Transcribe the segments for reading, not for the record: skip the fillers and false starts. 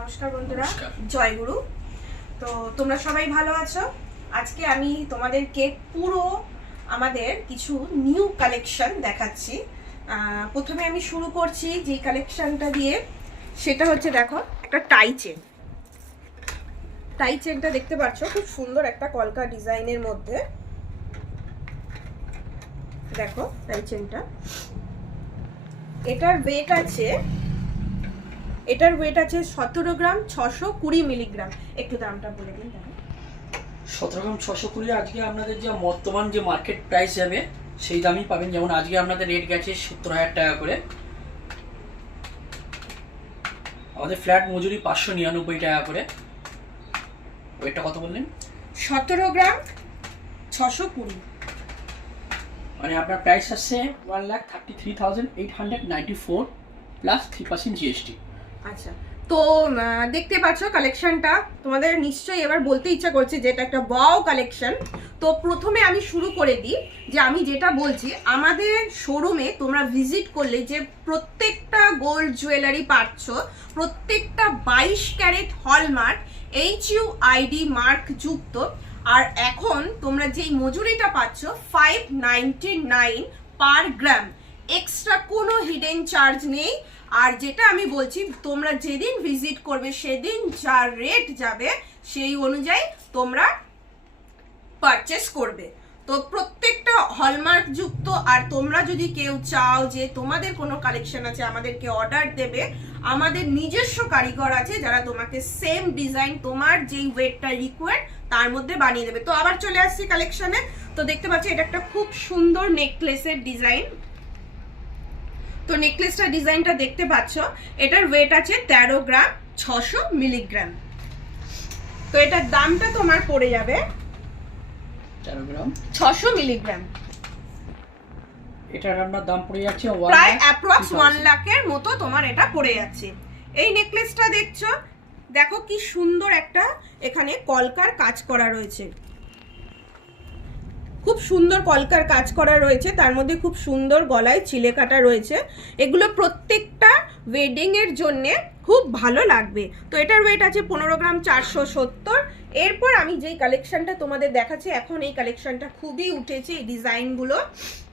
নমস্কার বন্ধুরা, জয় গুরু। তো তোমরা সবাই ভালো আছো? আজকে আমি তোমাদেরকে পুরো আমাদের কিছু নিউ কালেকশন দেখাচ্ছি। প্রথমে আমি শুরু করছি যে কালেকশনটা দিয়ে, সেটা হচ্ছে দেখো একটা টাই চেন। টাই চেনটা দেখতে পাচ্ছ, খুব সুন্দর একটা কলকা ডিজাইনের মধ্যে। দেখো টাই চেনটা, এটার ওয়েট আছে 17 গ্রাম 620 মিলিগ্রাম। একটু দামটা বলে দিন। 17 গ্রাম 620 আজকে আপনাদের যে বর্তমান যে মার্কেট প্রাইস যাবে সেই দামই পাবেন। যেমন আজকে আপনাদের রেট গেছে 70,000 টাকা করে, আমাদের ফ্ল্যাট মজুরি 599 টাকা করে। ওয়েটটা কত বললেন? 17 গ্রাম 620, মানে আপনার প্রাইস আসছে 1,33,894 প্লাস 3% জিএসটি। আচ্ছা, তো দেখতে পাচ্ছ কালেকশনটা, তোমাদের নিশ্চয়ই এবার বলতে ইচ্ছা করছে যে এটা একটা ওয়াও কালেকশন। তো প্রথমে আমি শুরু করে দিই যে আমি যেটা বলছি, আমাদের শোরুমে তোমরা ভিজিট করলে যে প্রত্যেকটা গোল্ড জুয়েলারি পাচ্ছ, প্রত্যেকটা 22 ক্যারেট হলমার্ক HUID মার্ক যুক্ত। আর এখন তোমরা যেই মজুরিটা পাচ্ছ 599 পার গ্রাম, এক্সট্রা কোনো হিডেন চার্জ নেই। আর যেটা আমি বলছি, তোমরা যেদিন ভিজিট করবে সেদিন যা রেট যাবে সেই অনুযায়ী তোমরা পারচেস করবে। তো প্রত্যেকটা হলমার্ক যুক্ত। আর তোমরা যদি কেউ চাও যে তোমাদের কোনো কালেকশন আছে আমাদেরকে অর্ডার দেবে, আমাদের নিজস্ব কারিগর আছে যারা তোমাকে সেম ডিজাইন তোমার যেই ওয়েটটা রিকোয়ার্ড তার মধ্যে বানিয়ে দেবে। তো আবার চলে আসছি কালেকশনে। তো দেখতে পাচ্ছ এটা একটা খুব সুন্দর নেকলেসের ডিজাইন। তো নেকলেসটা ডিজাইনটা দেখতে পাচ্ছ, এটার ওয়েট আছে 13 গ্রাম 600 মিলিগ্রাম। তো এটার দামটা তোমার পড়ে যাবে 13 গ্রাম 600 মিলিগ্রাম। এটার আপনার দাম পড়ে যাচ্ছে প্রায় অ্যাপ্রক্স 1 লাখের মতো তোমার এটা পড়ে যাচ্ছে। এই নেকলেসটা দেখছো, দেখো কি সুন্দর একটা এখানে কলকার কাজ করা রয়েছে, খুব সুন্দর কলকার কাজ করা রয়েছে। তার মধ্যে খুব সুন্দর গলায় চিলে কাটা রয়েছে। এগুলো প্রত্যেকটা ওয়েডিং এর জন্য খুব ভালো লাগবে। তো এটার ওয়েট আছে 15 গ্রাম 470। এরপর আমি যেই কালেকশনটা তোমাদের দেখাচ্ছি, এখন এই কালেকশনটা খুবই উঠেছে এই ডিজাইনগুলো।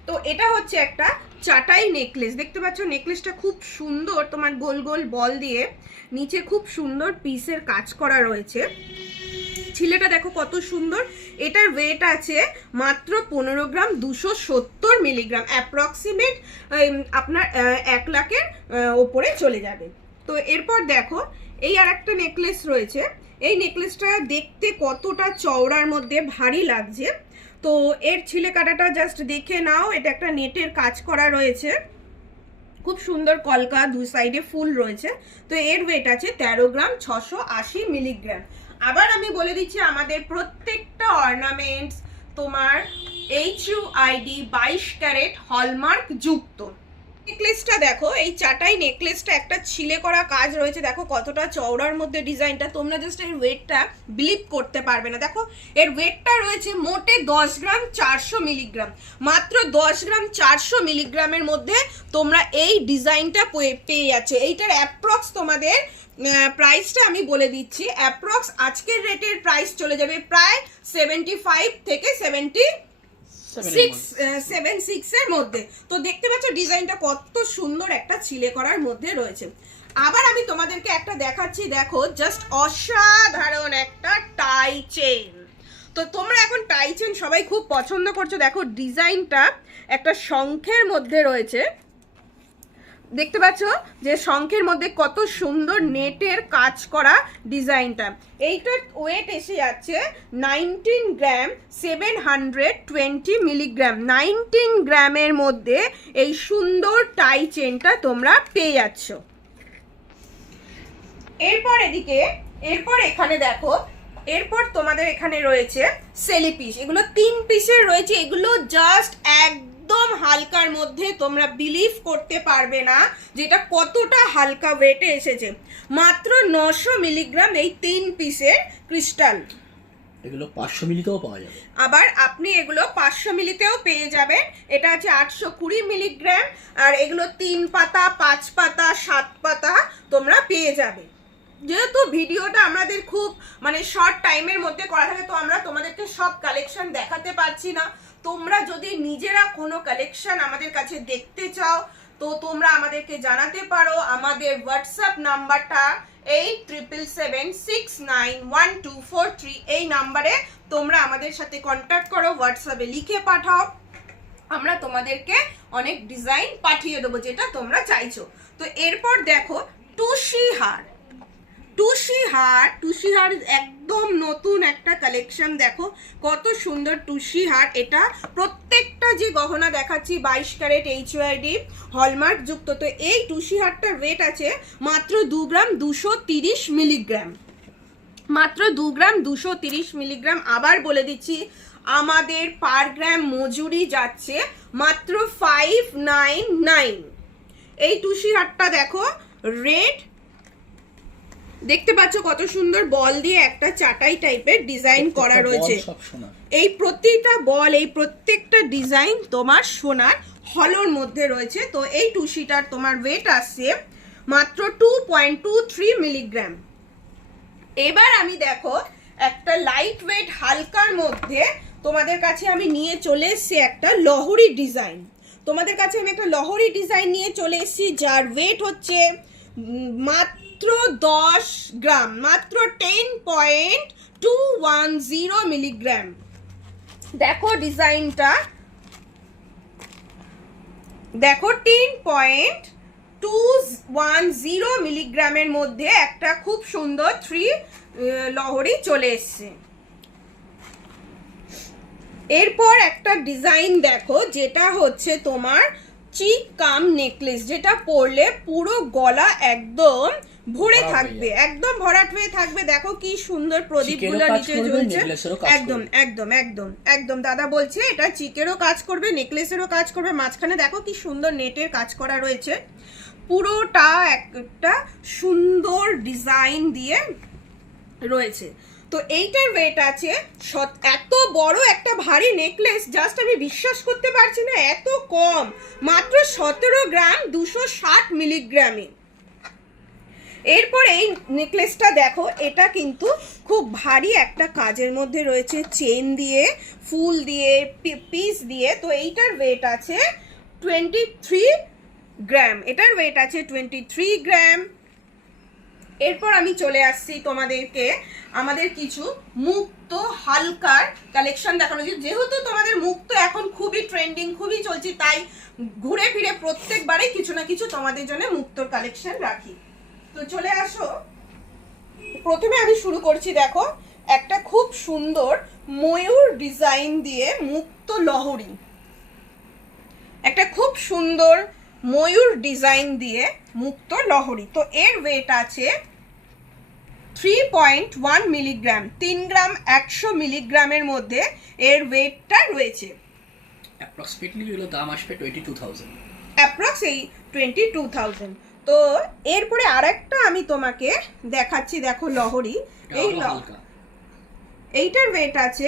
তো এটা হচ্ছে একটা চাটাই নেকলেস। দেখতে পাচ্ছ নেকলেসটা খুব সুন্দর, তোমার গোল গোল বল দিয়ে নিচে খুব সুন্দর পিসের কাজ করা রয়েছে। ছিলেটা দেখো কত সুন্দর। এটার ওয়েট আছে মাত্র 15 গ্রাম 270 মিলিগ্রাম, অ্যাপ্রক্সিমেট আপনার 1 লাখের ওপরে চলে যাবে। তো এরপর দেখো এই আর একটা নেকলেস রয়েছে। এই নেকলেসটা দেখতে কতটা চওড়ার মধ্যে ভারী লাগছে। তো এর ছিলে কাটাটা জাস্ট দেখে নাও। এটা একটা নেটের কাজ করা রয়েছে, খুব সুন্দর কলকা, দুই সাইডে ফুল রয়েছে। তো এর ওয়েট আছে 13 গ্রাম 680 মিলিগ্রাম। আবার আমি বলে দিচ্ছি, আমাদের প্রত্যেকটা অর্নামেন্টস তোমার HUID 22 ক্যারেট হলমার্ক যুক্ত। নেকলেসটা দেখো, এই চাটাই নেকলেসটা একটা ছিলে করা কাজ রয়েছে। দেখো কতটা চওড়ার মধ্যে ডিজাইনটা, তোমরা জাস্ট এর ওয়েটটা বিলিভ করতে পারবে না। দেখো এর ওয়েটটা রয়েছে মোটে 10 গ্রাম 400 মিলিগ্রাম। মাত্র 10 গ্রাম 400 মিলিগ্রামের মধ্যে তোমরা এই ডিজাইনটা পেয়ে যাচ্ছ। এইটার অ্যাপ্রক্স তোমাদের প্রাইসটা আমি বলে দিচ্ছি। অ্যাপ্রক্স আজকের রেটের প্রাইস চলে যাবে প্রায় 75 থেকে 76 এর মধ্যে। তো দেখতে পাচ্ছ ডিজাইনটা কত সুন্দর একটা ছিলে করার মধ্যে রয়েছে। আবার আমি তোমাদেরকে একটা দেখাচ্ছি, দেখো জাস্ট অসাধারণ একটা টাই চেন। তো তোমরা এখন টাই চেন সবাই খুব পছন্দ করছো। দেখো ডিজাইনটা একটা শঙ্খের মধ্যে রয়েছে। দেখতে পাচ্ছ যে শঙ্খের মধ্যে কত সুন্দর নেটের কাজ করা ডিজাইনটা। এইটার ওয়েট এসে যাচ্ছে 19 গ্রাম 720 মিলিগ্রাম। 19 গ্রামের মধ্যে এই সুন্দর টাই চেনটা তোমরা পেয়ে যাচ্ছ। এরপর এখানে দেখো, এরপর তোমাদের এখানে রয়েছে সেলি পিস। এগুলো 3 পিসের রয়েছে। এগুলো জাস্ট একদম হালকার মধ্যে, তোমরা বিলিভ করতে পারবে না যেটা কতটা হালকা ওয়েটে এসেছে। মাত্র 900 মিলিগ্রাম এই 3 পিসের ক্রিস্টাল। এগুলো 500 মিলিতেও পাওয়া যাবে। আবার আপনি এগুলো 500 মিলিতেও পেয়ে যাবেন। এটা আছে 820 মিলিগ্রাম। আর এগুলো 3 পাতা 5 পাতা 7 পাতা তোমরা পেয়ে যাবে। যেহেতু ভিডিওটা আমাদের খুব মানে শর্ট টাইমের মধ্যে করা থাকে, তো আমরা তোমাদেরকে সব কালেকশন দেখাতে পারছি না। তোমরা যদি নিজেরা কোনো কালেকশন আমাদের কাছে দেখতে চাও তো তোমরা আমাদেরকে জানাতে পারো। আমাদের হোয়াটসঅ্যাপ নাম্বারটা 8777691243, এই নাম্বারে তোমরা আমাদের সাথে কন্ট্যাক্ট করো, হোয়াটসঅ্যাপে লিখে পাঠাও, আমরা তোমাদেরকে অনেক ডিজাইন পাঠিয়ে দেবো যেটা তোমরা চাইছো। তো এরপর দেখো টুসি হার, টুসি হার একদম নতুন একটা কালেকশন। দেখো কত সুন্দর টুসি হার। এটা প্রত্যেকটা যে গহনা দেখাচ্ছি 22 ক্যারেট HYD হলমার্ক যুক্ত। তো এই টুসি হারটার ওয়েট আছে মাত্র 2 গ্রাম 230 মিলিগ্রাম, মাত্র 2 গ্রাম 230 মিলিগ্রাম। আবার বলে দিচ্ছি আমাদের পার গ্রাম মজুরি যাচ্ছে মাত্র 599। এই টুসি হারটা দেখো রেড, দেখতে পাচ্ছ কত সুন্দর বল দিয়ে একটা চাটাই টাইপের ডিজাইন করা রয়েছে। এই প্রতিটা বল, এই প্রত্যেকটা ডিজাইন তোমার সোনার হলোর মধ্যে রয়েছে। তো এই টুসিটার তোমার ওয়েট আসছে মাত্র 2.23 মিলিগ্রাম। এবার আমি দেখো একটা লাইট ওয়েট হালকার মধ্যে তোমাদের কাছে আমি নিয়ে চলে এসেছি একটা লহরি ডিজাইন। তোমাদের কাছে আমি একটা লহরি ডিজাইন নিয়ে চলে এসেছি যার ওয়েট হচ্ছে মাত্র 10 গ্রাম, মাত্র 10.210 মিলিগ্রাম। দেখো ডিজাইনটা, দেখো 10.210 মিলিগ্রামের মধ্যে একটা খুব সুন্দর 3 লহরি চলে এসছে। এরপর একটা ডিজাইন দেখো যেটা হচ্ছে তোমার চিক কাম নেকলেস, যেটা পরলে পুরো গলা একদম ভরে থাকবে, একদম ভরাট হয়ে থাকবে। দেখো কি সুন্দর প্রদীপগুলো নিচে জ্বলছে। একদম একদম একদম একদম দাদা বলছে এটা চিকেরও কাজ করবে, নেকলেসেরও কাজ করবে। মাঝখানে দেখো কি সুন্দর নেটের কাজ করা রয়েছে। পুরোটা একটা সুন্দর ডিজাইন দিয়ে রয়েছে। তো এইটার ওয়েট আছে, এত বড় একটা ভারী নেকলেস জাস্ট আমি বিশ্বাস করতে পারছি না এত কম, মাত্র 17 গ্রাম 260 মিলিগ্রামে। এরপর এই নেকলেসটা দেখো, এটা কিন্তু খুব ভারী একটা কাজের মধ্যে রয়েছে, চেন দিয়ে, ফুল দিয়ে, পিস দিয়ে। তো এইটার ওয়েট আছে 23 গ্রাম, এটার ওয়েট আছে 23 গ্রাম। এরপর আমি চলে আসছি তোমাদেরকে আমাদের কিছু মুক্ত হালকার কালেকশন দেখানো। যেহেতু তোমাদের মুক্ত এখন খুবই ট্রেন্ডিং, খুবই চলছে, তাই ঘুরে ফিরে প্রত্যেকবারে কিছু না কিছু তোমাদের জন্য মুক্তর কালেকশন রাখি। তো চলে আসো, প্রথমে আমি শুরু করছি। দেখো একটা খুব সুন্দর ময়ূর ডিজাইন দিয়ে মুক্ত লহরি, একটা খুব সুন্দর ময়ূর ডিজাইন দিয়ে মুক্ত লহরি। তো এর ওয়েট আছে 3.1 মিলিগ্রাম, 3 গ্রাম 100 মিলিগ্রামের মধ্যে এর ওয়েটটা রয়েছে। অ্যাপ্রক্সিমেটলি এগুলো দাম আসবে 22,000, অ্যাপ্রক্স এই 22,000। তো এরপরে আরেকটা আমি তোমাকে দেখাচ্ছি। দেখো লহরি, এই এইটার ওয়েট আছে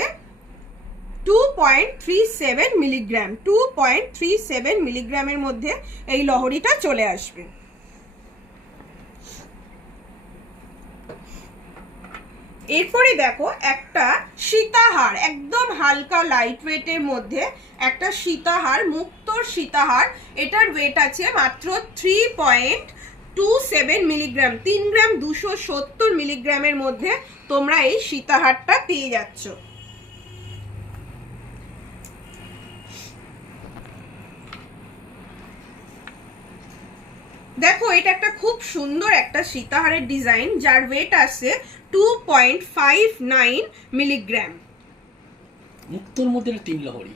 2.37 মিলিগ্রাম, 2.37 মিলিগ্রামের মধ্যে এই লহরিটা চলে আসবে। এরপরে দেখো একটা সীতাহার, একদম হালকা লাইট ওয়েটের মধ্যে একটা সীতাহার, মুক্তোর সীতাহার। এটার ওয়েট আছে মাত্র 3.27 মিলিগ্রাম, 3 গ্রাম 270 মিলিগ্রামের মধ্যে তোমরা এই সীতাহারটা পেয়ে যাচ্ছ। দেখো এটা একটা খুব সুন্দর একটা সীতাহারের ডিজাইন যার ওয়েট আছে 2.59 মিলিগ্রাম। মুক্তোর মধ্যে 3 লহরি।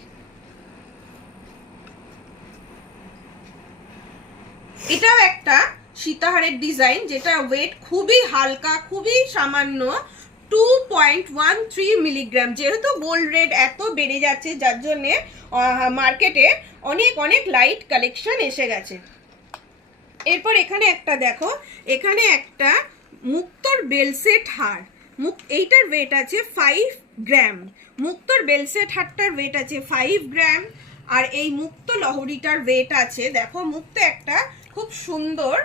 এটাও একটা সীতাহারের ডিজাইন যেটা ওয়েট খুবই হালকা, খুবই সামান্য, 2.13 মিলিগ্রাম। যেহেতু গোল্ড রেট এত বেড়ে যাচ্ছে যার জন্য মার্কেটে অনেক অনেক লাইট কালেকশন এসে গেছে। এরপর এখানে একটা দেখো, এখানে একটা মুক্তোর বেলসেট হার, এইটার ওয়েট আছে 5 গ্রাম। মুক্তোর বেলসেট হারটার ওয়েট আছে 5 গ্রাম। আর এই মুক্ত লহরীটার ওয়েট আছে, দেখো মুক্ত একটা খুব সুন্দর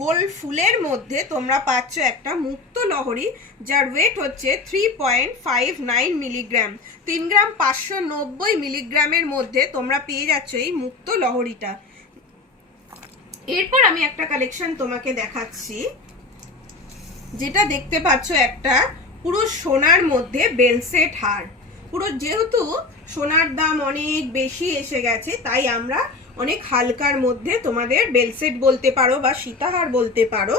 গোল ফুলের মধ্যে তোমরা পাচ্ছ একটা মুক্ত লহরী, যার ওয়েট হচ্ছে 3.59 মিলিগ্রাম, 3 গ্রাম 590 মিলিগ্রামের মধ্যে তোমরা পেয়ে যাচ্ছ এই মুক্ত লহরীটা। এরপর আমি একটা কালেকশন তোমাকে দেখাচ্ছি, যেটা দেখতে পাচ্ছ একটা পুরো সোনার মধ্যে বেলসেট হার। পুরো যেহেতু সোনার দাম অনেক বেশি এসে গেছে, তাই আমরা অনেক হালকার মধ্যে তোমাদের বেলসেট বলতে পারো বা সীতাহার বলতে পারো।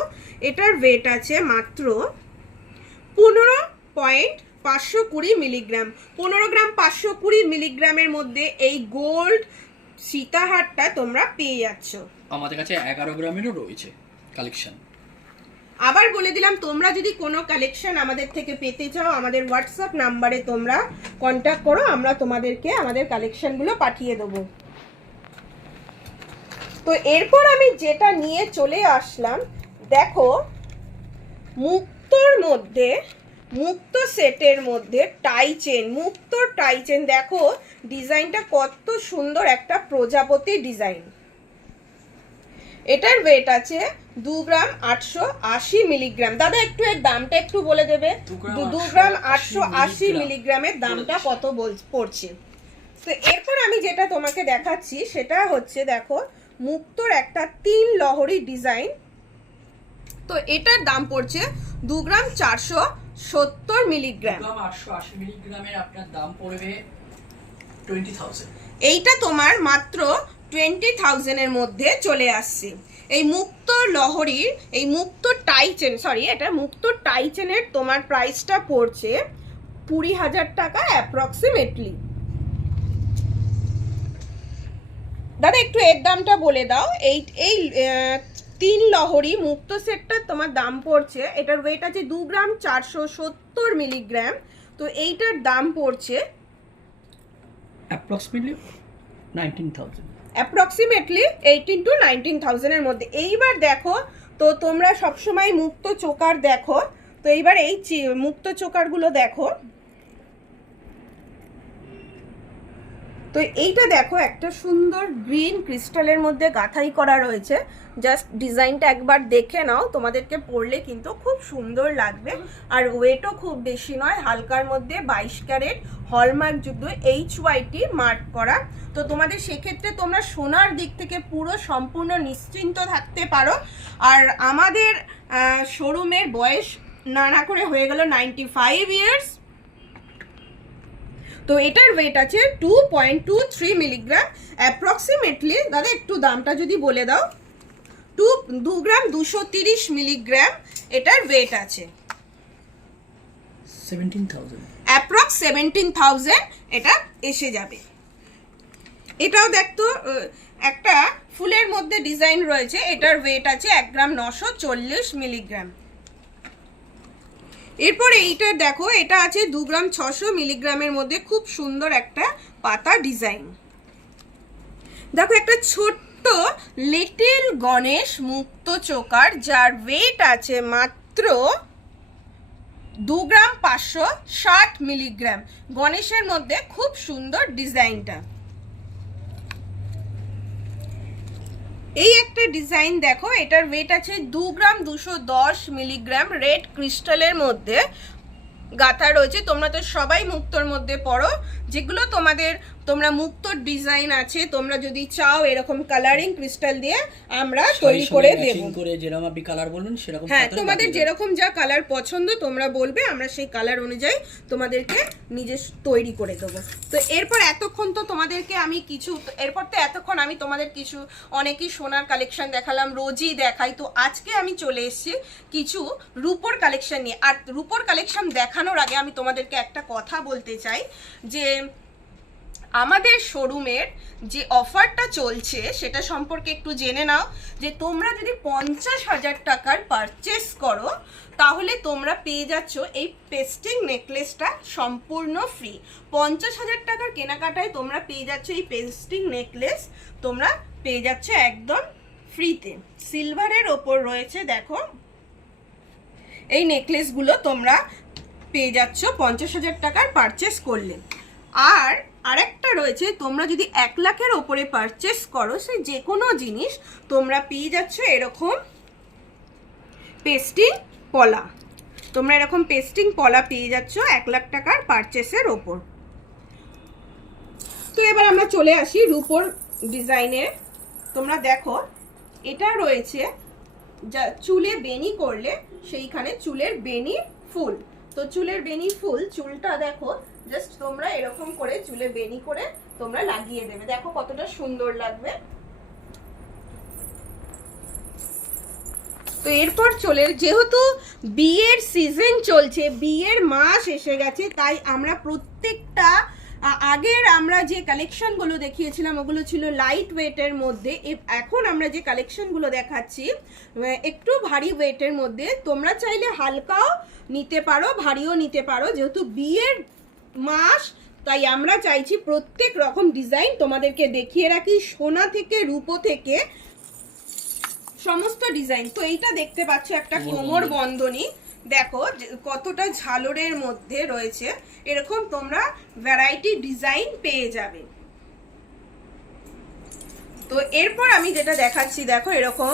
এটার ওয়েট আছে মাত্র 15.520 মিলিগ্রাম, 15 গ্রাম 520 মিলিগ্রামের মধ্যে এই গোল্ড সীতাহারটা তোমরা পেয়ে যাচ্ছ। আমাদের কাছে 11 গ্রামেরও রয়েছে কালেকশন। আবার বলে দিলাম, তোমরা যদি কোনো কালেকশন আমাদের থেকে পেতে চাও, আমাদের হোয়াটসঅ্যাপ নাম্বারে তোমরা কন্ট্যাক্ট করো, আমরা তোমাদেরকে আমাদের কালেকশনগুলো পাঠিয়ে দেবো। তো এরপর আমি যেটা নিয়ে চলে আসলাম, দেখো মুক্তোর মধ্যে, মুক্ত সেটের মধ্যে টাই চেন, মুক্তোর টাই চেন, দেখো ডিজাইনটা কত সুন্দর, একটা প্রজাপতি ডিজাইন। এটার ওয়েট আছে 2 গ্রাম 880 মিলিগ্রাম। দাদা একটু এর দামটা একটু বলে দেবে, 2 গ্রাম 880 মিলিগ্রামের দামটা কত পড়ছে। তো এরপর আমি যেটা তোমাকে দেখাচ্ছি সেটা হচ্ছে, দেখো মুক্তোর একটা 3 লহরী ডিজাইন। তো এটার দাম পড়ছে 2 গ্রাম 470 মিলিগ্রাম। 880 মিলিগ্রামের আপনার দাম পড়বে 20,000। এইটা তোমার মাত্র 20,000 এর মধ্যে চলে আসছে। এই মুক্ত লহরীর এই মুক্ত টাই চেন, সরি এটা মুক্ত টাই চেনের তোমার প্রাইসটা পড়ছে 20,000 টাকা অ্যাপ্রক্সিমেটলি। দাদা একটু এর দামটা বলে দাও। এই 3 লহরী মুক্ত সেটটার তোমার দাম পড়ছে, এটার ওয়েট আছে 2 গ্রাম 470 মিলিগ্রাম। তো এইটার দাম পড়ছে অ্যাপ্রক্সিমেটলি 19,000, অ্যাপ্রক্সিমেটলি 18 to 19,000 এর মধ্যে। এইবার দেখো, তো তোমরা সবসময় মুক্ত চোকার দেখো, তো এইবার এই মুক্ত চোকারগুলো দেখো। তো এইটা দেখো একটা সুন্দর গ্রিন ক্রিস্টালের মধ্যে গাঁথাই করা রয়েছে। জাস্ট ডিজাইনটা একবার দেখে নাও, তোমাদেরকে পরলে কিন্তু খুব সুন্দর লাগবে। আর ওয়েটও খুব বেশি নয়, হালকার মধ্যে 22 ক্যারেট হলমার্ক যুক্ত HYT মার্ক করা। তো তোমাদের সেক্ষেত্রে তোমরা সোনার দিক থেকে পুরো সম্পূর্ণ নিশ্চিন্ত থাকতে পারো। আর আমাদের শোরুমের বয়স না করে হয়ে গেল 95 ইয়ার্স। তো এটার ওয়েট আছে 2.23 মিলিগ্রাম অ্যাপ্রক্সিমেটলি। দাদা একটু দামটা যদি বলে দাও। 2 গ্রাম 230 মিলিগ্রাম এটার ওয়েট আছে, 17,000, অ্যাপ্রক্স 17,000 এটা এসে যাবে। এটাও দেখতো একটা ফুলের মধ্যে ডিজাইন রয়েছে, এটার ওয়েট আছে 1 গ্রাম 940 মিলিগ্রাম। এরপরে এইটা দেখো, এটা আছে 2 গ্রাম 600 মিলিগ্রামের মধ্যে, খুব সুন্দর একটা পাতা ডিজাইন। দেখো একটা ছোট্ট লিটল গণেশ মুক্ত চোকার, যার ওয়েট আছে মাত্র 2 গ্রাম 560 মিলিগ্রাম। গণেশের মধ্যে খুব সুন্দর ডিজাইনটা। এই একটা ডিজাইন দেখো, এটার ওয়েট আছে 2 গ্রাম 210 মিলিগ্রাম, রেড ক্রিস্টালের মধ্যে গাঁথা রয়েছে। তোমরা তো সবাই মুক্তোর মধ্যে পড়ো, যেগুলো তোমরা মুক্তোর ডিজাইন আছে, তোমরা যদি চাও এরকম কালারিং ক্রিস্টাল দিয়ে আমরা তৈরি করে দেব। যেরকম আপনি কালার বলবেন সেরকম, হ্যাঁ তোমাদের যেরকম যা কালার পছন্দ তোমরা বলবে, আমরা সেই কালার অনুযায়ী তোমাদেরকে নিজে তৈরি করে দেবো। তো এরপর এতক্ষণ তো তোমাদেরকে আমি এতক্ষণ আমি তোমাদের কিছু অনেকই সোনার কালেকশন দেখালাম, রোজই দেখাই। তো আজকে আমি চলে এসেছি কিছু রূপোর কালেকশন নিয়ে। আর রূপোর কালেকশন দেখানোর আগে আমি তোমাদেরকে একটা কথা বলতে চাই, যে আমাদের শোরুমের যে অফারটা চলছে সেটা সম্পর্কে একটু জেনে নাও। যে তোমরা যদি 50,000 টাকার পারচেস করো, তাহলে তোমরা পেয়ে যাচ্ছ এই পেস্টিং নেকলেসটা সম্পূর্ণ ফ্রি। 50,000 টাকার কেনাকাটায় তোমরা পেয়ে যাচ্ছ এই পেস্টিং নেকলেস, তোমরা পেয়ে যাচ্ছ একদম ফ্রিতে। সিলভারের ওপর রয়েছে, দেখো এই নেকলেসগুলো তোমরা পেয়ে যাচ্ছ 50,000 টাকার পারচেস করলে। আর আরেকটা রয়েছে, তোমরা যদি 1 লাখের ওপরে পারচেস করো সেই যে কোনো জিনিস তোমরা পেয়ে যাচ্ছ এরকম পেস্টিং পলা। তোমরা এরকম পেস্টিং পলা পেয়ে যাচ্ছ 1 লাখ টাকার পারচেসের ওপর। তো এবার আমরা চলে আসি রূপোর ডিজাইনে। তোমরা দেখো এটা রয়েছে যা চুলে বেনি করলে সেইখানে চুলের বেনি ফুল। তো চুলের বেনি ফুল, চুলটা দেখো জাস্ট তোমরা এরকম করে চুলে বেনি করে তোমরা লাগিয়ে দেবে, দেখো কতটা সুন্দর লাগবে। তো এরপর যেহেতু বিয়ের সিজন চলছে, বিয়ের মাস এসে গেছে, তাই আমরা প্রত্যেকটা আগের আমরা যে কালেকশনগুলো দেখিয়েছিলাম ওগুলো ছিল লাইট ওয়েটের মধ্যে, এখন আমরা যে কালেকশনগুলো দেখাচ্ছি একটু ভারী ওয়েটের মধ্যে। তোমরা চাইলে হালকাও নিতে পারো, ভারীও নিতে পারো, যেহেতু বিয়ের মাস তাই আমরা চাইছি প্রত্যেক রকম ডিজাইন তোমাদেরকে দেখিয়ে রাখি, সোনা থেকে রূপো থেকে সমস্ত ডিজাইন। তো এইটা দেখতে পাচ্ছ একটা কোমর বন্ধনী, দেখো কতটা ঝালরের মধ্যে রয়েছে, এরকম তোমরা ভ্যারাইটি ডিজাইন পেয়ে যাবে। তো এরপর আমি যেটা দেখাচ্ছি দেখো এরকম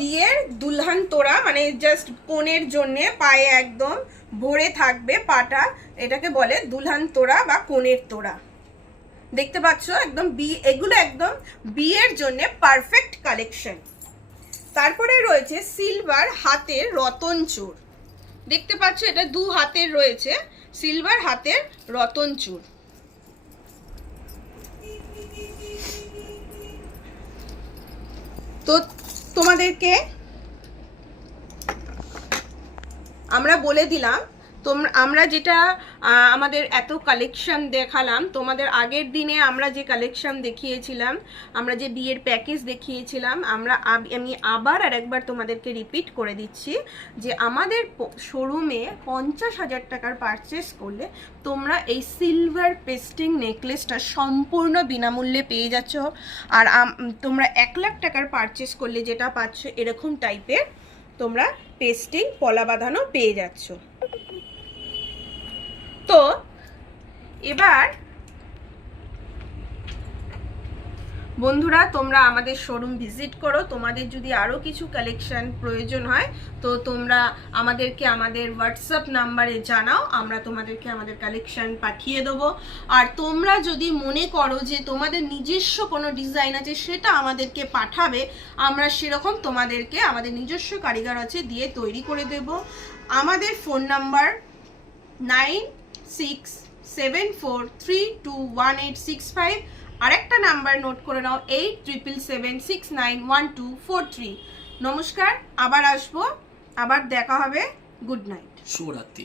বিয়ের দুলহান তোড়া, মানে জাস্ট কনের জন্য পায়ে একদম ভরে থাকবে পাটা, এটাকে বলে দুলহান তোড়া বা কনের তোড়া। দেখতে পাচ্ছ একদম এগুলো একদম বিয়ের জন্য পারফেক্ট কালেকশন। তারপরে রয়েছে সিলভার হাতের রতন চূড়, দেখতে পাচ্ছ এটা 2 হাতের রয়েছে সিলভার হাতের রতন চূড়। তো তোমাদেরকে আমরা বলে দিলাম, আমরা যেটা আমাদের এত কালেকশন দেখালাম তোমাদের, আগের দিনে আমরা যে কালেকশন দেখিয়েছিলাম, আমরা যে বিয়ের প্যাকেজ দেখিয়েছিলাম, আমি আবার আরেকবার তোমাদেরকে রিপিট করে দিচ্ছি যে আমাদের শোরুমে 50,000 টাকার পারচেস করলে তোমরা এই সিলভার পেস্টিং নেকলেসটা সম্পূর্ণ বিনামূল্যে পেয়ে যাচ্ছ। আর তোমরা 1 লাখ টাকার পারচেস করলে যেটা পাচ্ছ এরকম টাইপের তোমরা পেস্টিং পলা বাঁধানো পেয়ে যাচ্ছ। তো এবার বন্ধুরা তোমরা আমাদের শোরুম ভিজিট করো, তোমাদের যদি আরও কিছু কালেকশন প্রয়োজন হয় তো তোমরা আমাদেরকে আমাদের হোয়াটসঅ্যাপ নাম্বারে জানাও, আমরা তোমাদেরকে আমাদের কালেকশন পাঠিয়ে দেবো। আর তোমরা যদি মনে করো যে তোমাদের নিজস্ব কোনো ডিজাইন আছে সেটা আমাদেরকে পাঠাবে, আমরা সেরকম তোমাদেরকে আমাদের নিজস্ব কারিগর আছে দিয়ে তৈরি করে দেব। আমাদের ফোন নাম্বার 9674321865, আরেকটা নাম্বার নোট করে নাও 8777691243। নমস্কার, আবার আসবো, আবার দেখা হবে। গুড নাইট, শুভরাত্রি।